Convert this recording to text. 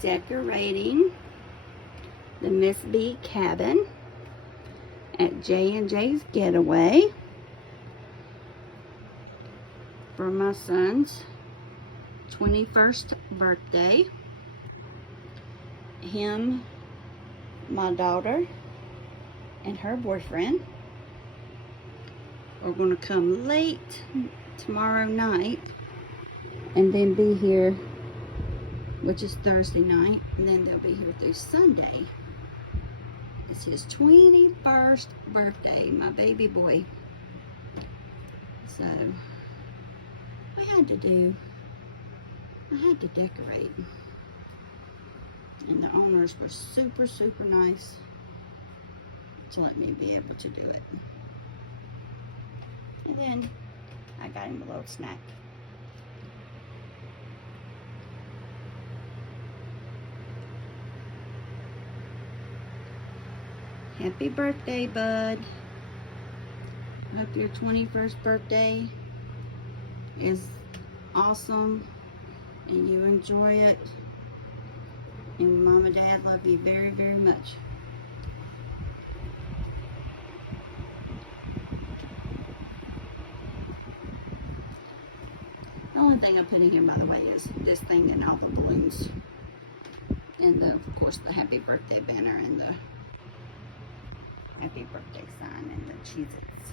decorating the Miss B cabin at J&J's Getaway for my son's 21st birthday. Him, my daughter, and her boyfriend are going to come late tomorrow night and then be here, which is Thursday night, and then they'll be here through Sunday. It's his 21st birthday, my baby boy. So I had to decorate. And the owners were super, super nice to let me be able to do it. And then I got him a little snack. Happy birthday, bud. I hope your 21st birthday is awesome and you enjoy it. And Mom and Dad love you very, very much. The only thing I put in here, by the way, is this thing and all the balloons. And of course, the happy birthday banner and the happy birthday sign and the Cheez-Its.